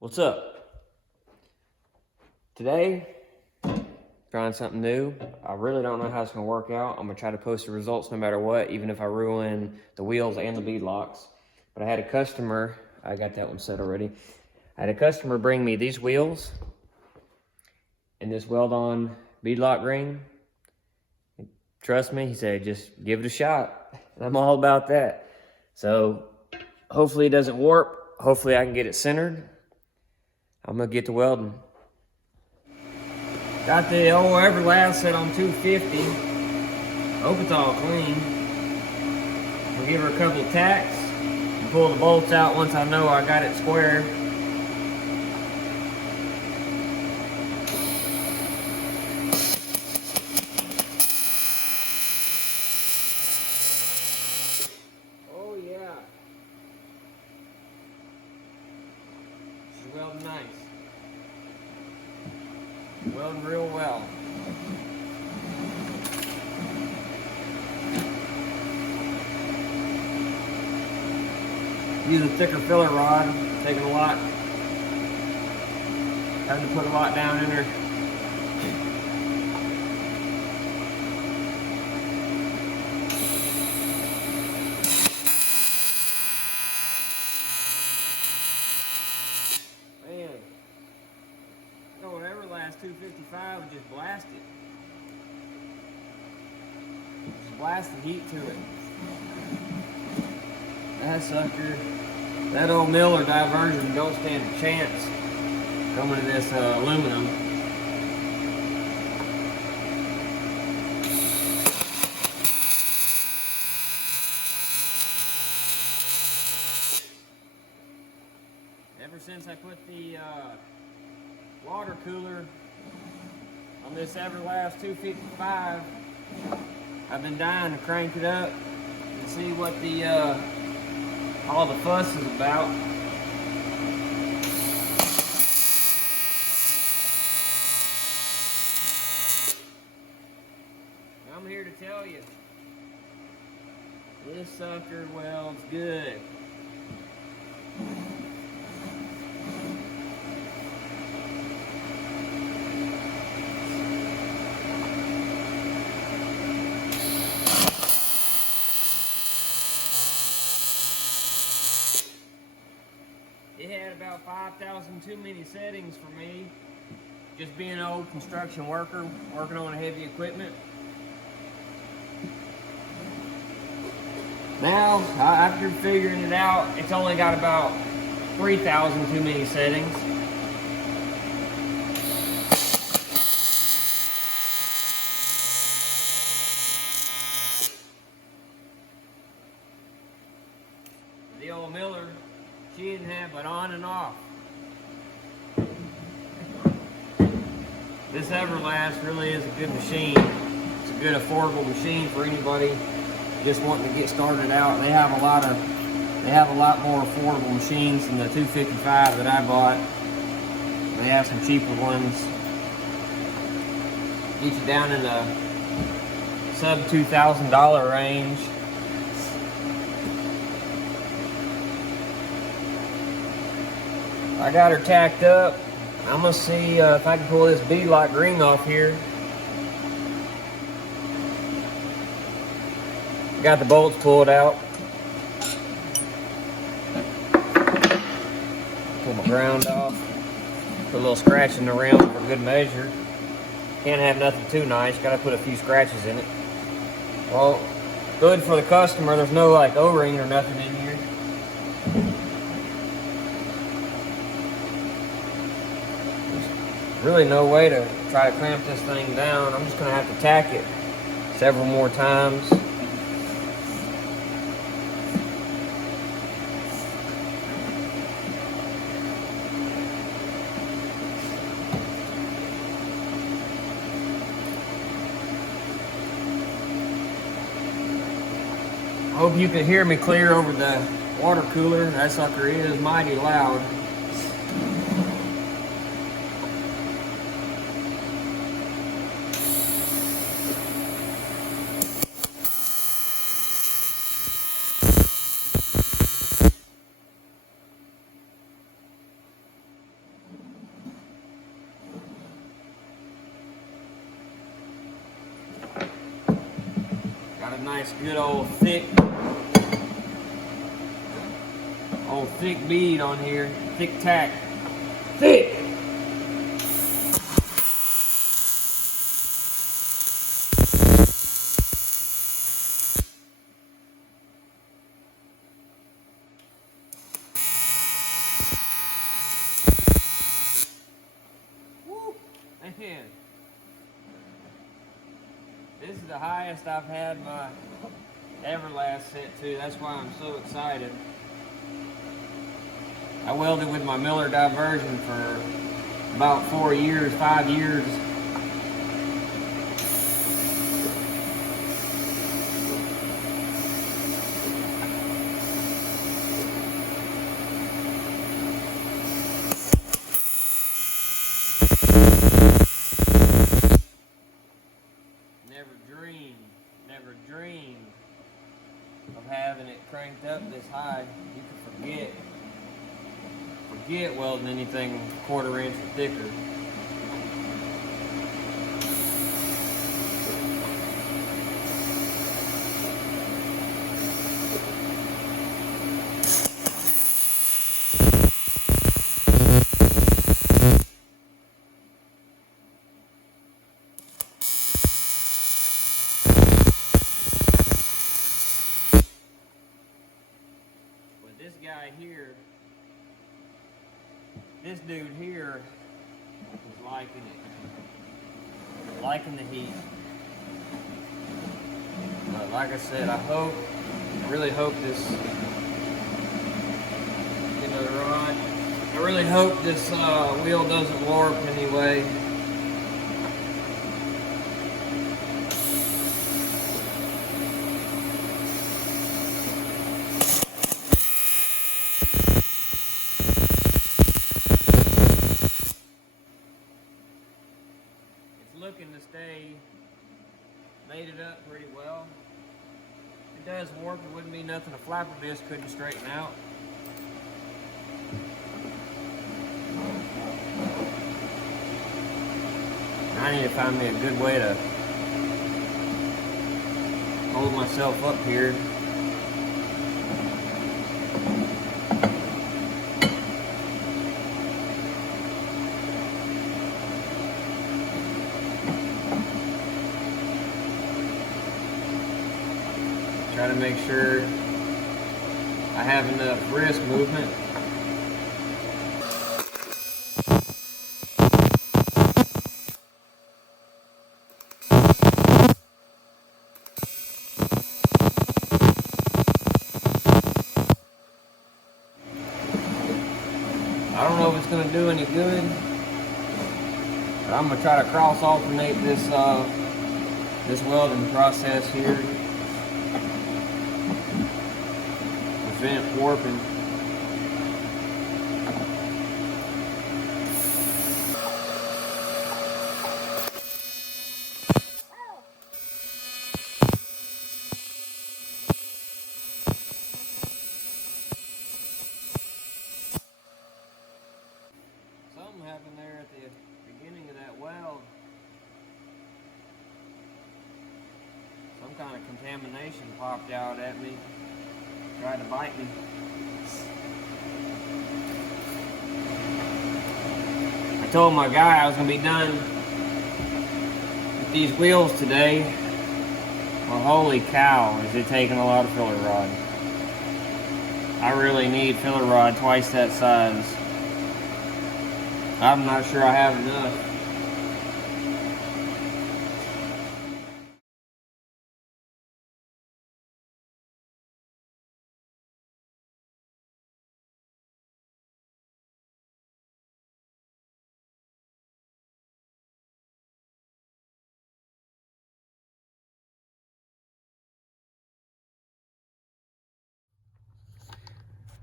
What's up? Today, trying something new. I really don't know how it's gonna work out. I'm gonna try to post the results no matter what, even if I ruin the wheels and the bead locks. But I had a customer, I got that one set already. I had a customer bring me these wheels and this weld-on bead lock ring. Trust me, he said, just give it a shot. And I'm all about that. So hopefully it doesn't warp. Hopefully I can get it centered. I'm gonna get to welding. Got the old Everlast set on 250. Hope it's all clean. We'll give her a couple of tacks and pull the bolts out once I know I got it square. Oh yeah. She's welding nice. Welding real well. Use a thicker filler rod, taking a lot. Having to put a lot down in her. Man, no one ever lasts 255 and just blast it. Just blast the heat to it. That sucker, that old mill or diversion don't stand a chance coming to this aluminum. Ever since I put the water cooler on this Everlast 255, I've been dying to crank it up and see what the all the fuss is about. I'm here to tell you, this sucker welds good. It had about 5,000 too many settings for me, just being an old construction worker, working on heavy equipment. Now, after figuring it out, it's only got about 3,000 too many settings. The old Miller, she didn't have but on and off. This Everlast really is a good machine. It's a good affordable machine for anybody just wanting to get started out. They have a lot more affordable machines than the 255 that I bought. They have some cheaper ones. Get you down in the sub $2,000 range. I got her tacked up. I'm gonna see if I can pull this BeadLock ring off here. Got the bolts pulled out. Pull my ground off. Put a little scratch in the rim for good measure. Can't have nothing too nice. Gotta put a few scratches in it. Well, good for the customer. There's no like O-ring or nothing in here. Really no way to try to clamp this thing down. I'm just gonna have to tack it several more times. Hope you can hear me clear over the water cooler. That sucker is mighty loud. nice good old thick bead on here, thick tack, thick. Woo, man. This is the highest I've had my Everlast set to. That's why I'm so excited. I welded with my Miller diversion for about 4 years, 5 years. Never dreamed of having it cranked up this high. You can forget welding anything 1/4 inch or thicker. This guy here, this dude here is liking it, liking the heat. But like I said, I really hope this, rod. I really hope this wheel doesn't warp anyway. Looking to stay mated up pretty well. If it does warp, it wouldn't be nothing a flapper disc couldn't straighten out. I need to find me a good way to hold myself up here. Try to make sure I have enough wrist movement. I don't know if it's going to do any good, but I'm going to try to cross alternate this welding process here. Prevent warping. Something happened there at the beginning of that weld. Some kind of contamination popped out at me. Tried to bite me. I told my guy I was going to be done with these wheels today. Well, holy cow, is it taking a lot of filler rod. I really need filler rod twice that size. I'm not sure I have enough.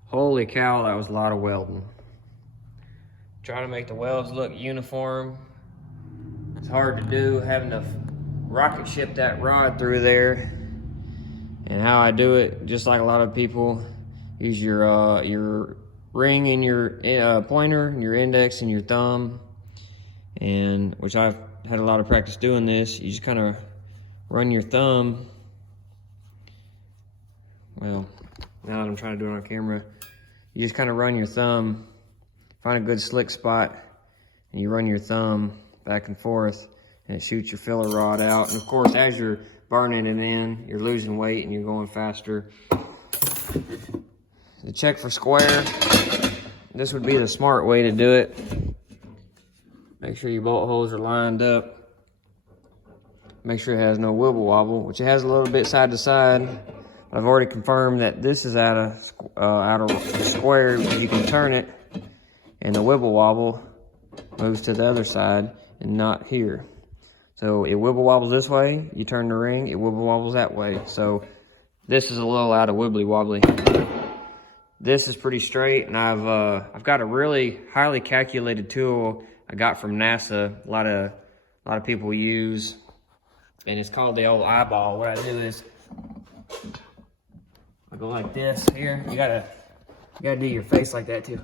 Holy cow, that was a lot of welding. Trying to make the welds look uniform. It's hard to do, having to rocket ship that rod through there. And how I do it, just like a lot of people, use your ring and your pointer, and your index and your thumb. And which I've had a lot of practice doing this. You just kind of run your thumb well, now that I'm trying to do it on camera, you just kind of run your thumb, find a good slick spot, and you run your thumb back and forth, and it shoots your filler rod out. And of course, as you're burning it in, you're losing weight and you're going faster. To check for square, this would be the smart way to do it. Make sure your bolt holes are lined up. Make sure it has no wibble wobble, which it has a little bit side to side. I've already confirmed that this is out of square because you can turn it, and the wibble wobble moves to the other side and not here. So it wibble wobbles this way, you turn the ring, it wibble wobbles that way. So this is a little out of wibbly wobbly. This is pretty straight, and I've got a really highly calculated tool I got from NASA. A lot of people use, and it's called the old eyeball. What I do is I go like this here. You gotta do your face like that too.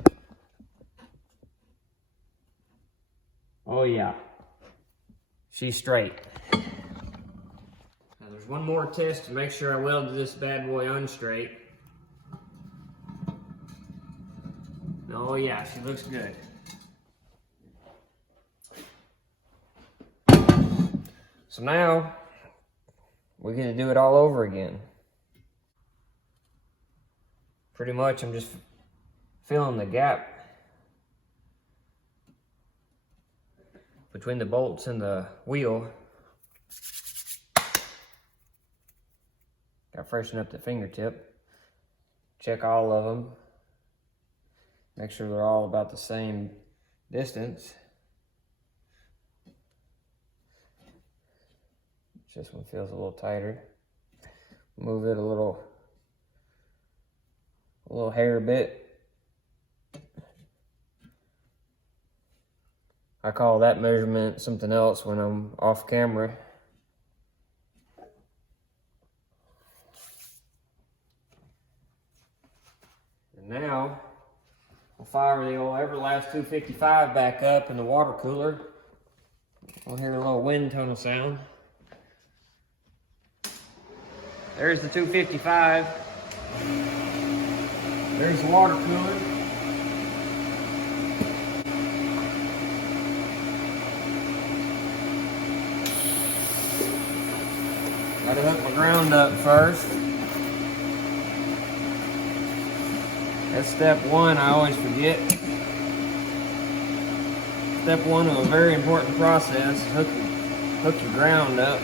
Oh yeah, she's straight. Now there's one more test to make sure I welded this bad boy unstraight. Oh yeah, she looks good. So now we're gonna do it all over again. Pretty much I'm just filling the gap between the bolts and the wheel. Gotta freshen up the fingertip. Check all of them. Make sure they're all about the same distance. This one feels a little tighter. Move it a little hair bit. I call that measurement something else when I'm off camera. And now we'll fire the old Everlast 255 back up in the water cooler. We'll hear a little wind tunnel sound. There's the 255. There's the water cooler. Gotta hook my ground up first. That's step one, I always forget. Step one of a very important process, hook your ground up.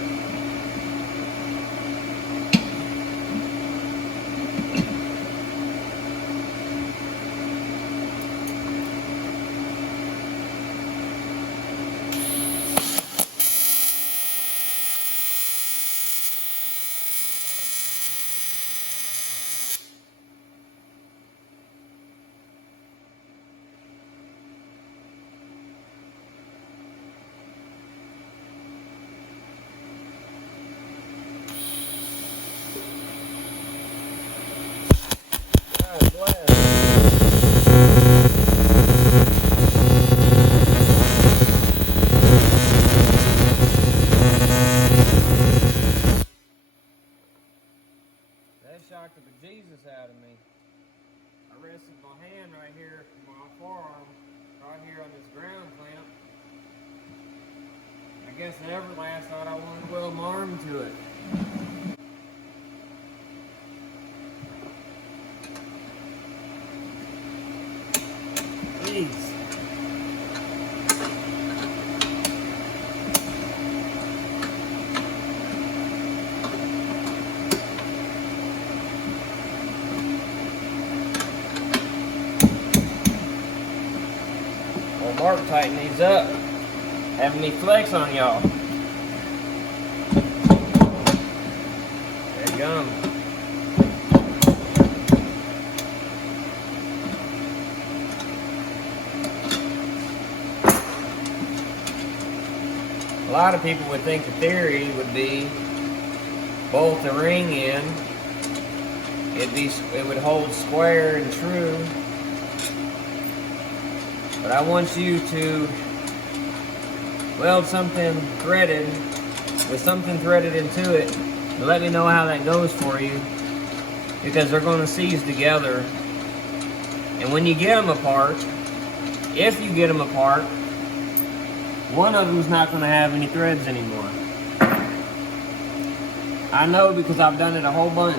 That shocked the bejesus out of me. I rested my hand right here, my forearm, right here on this ground clamp. I guess the Everlast thought I wanted to weld my arm to it. Jeez. Well, Mark tighten these up, having me flex on y'all. There you go. A lot of people would think the theory would be bolt the ring in. It would hold square and true. But I want you to weld something threaded with something threaded into it and let me know how that goes for you. because they're going to seize together. And when you get them apart, if you get them apart, one of them's not going to have any threads anymore. I know because I've done it a whole bunch.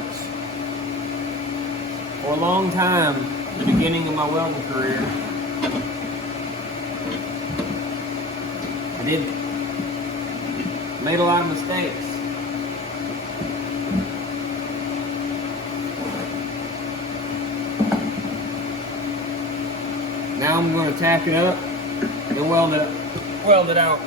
For a long time, the beginning of my welding career, I made a lot of mistakes. Now I'm going to tack it up and weld it out.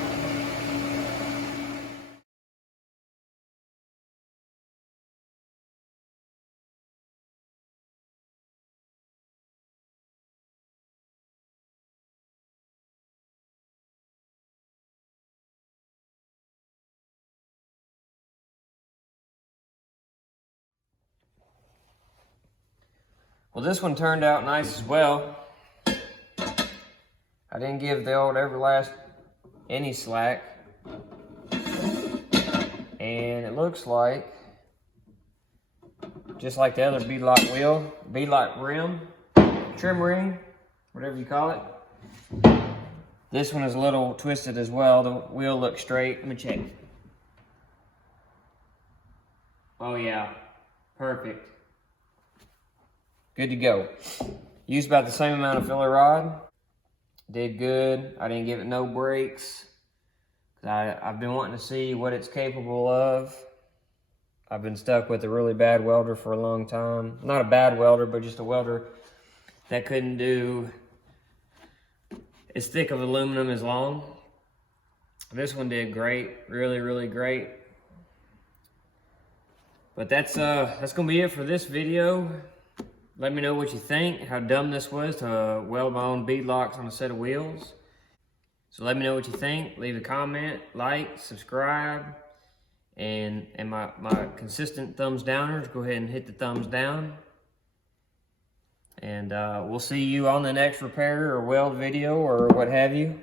Well, this one turned out nice as well. I didn't give the old Everlast any slack. And it looks like, just like the other BeadLock wheel, BeadLock rim, trim ring, whatever you call it. This one is a little twisted as well. The wheel looks straight. Let me check. Oh yeah, perfect. Good to go. Used about the same amount of filler rod. Did good. I didn't give it no breaks. I've been wanting to see what it's capable of. I've been stuck with a really bad welder for a long time. Not a bad welder, but just a welder that couldn't do as thick of aluminum as long. This one did great, really, really great. But that's gonna be it for this video. Let me know what you think, how dumb this was to weld my own bead locks on a set of wheels. So let me know what you think. Leave a comment, like, subscribe, and my consistent thumbs downers, go ahead and hit the thumbs down. And we'll see you on the next repair or weld video or what have you.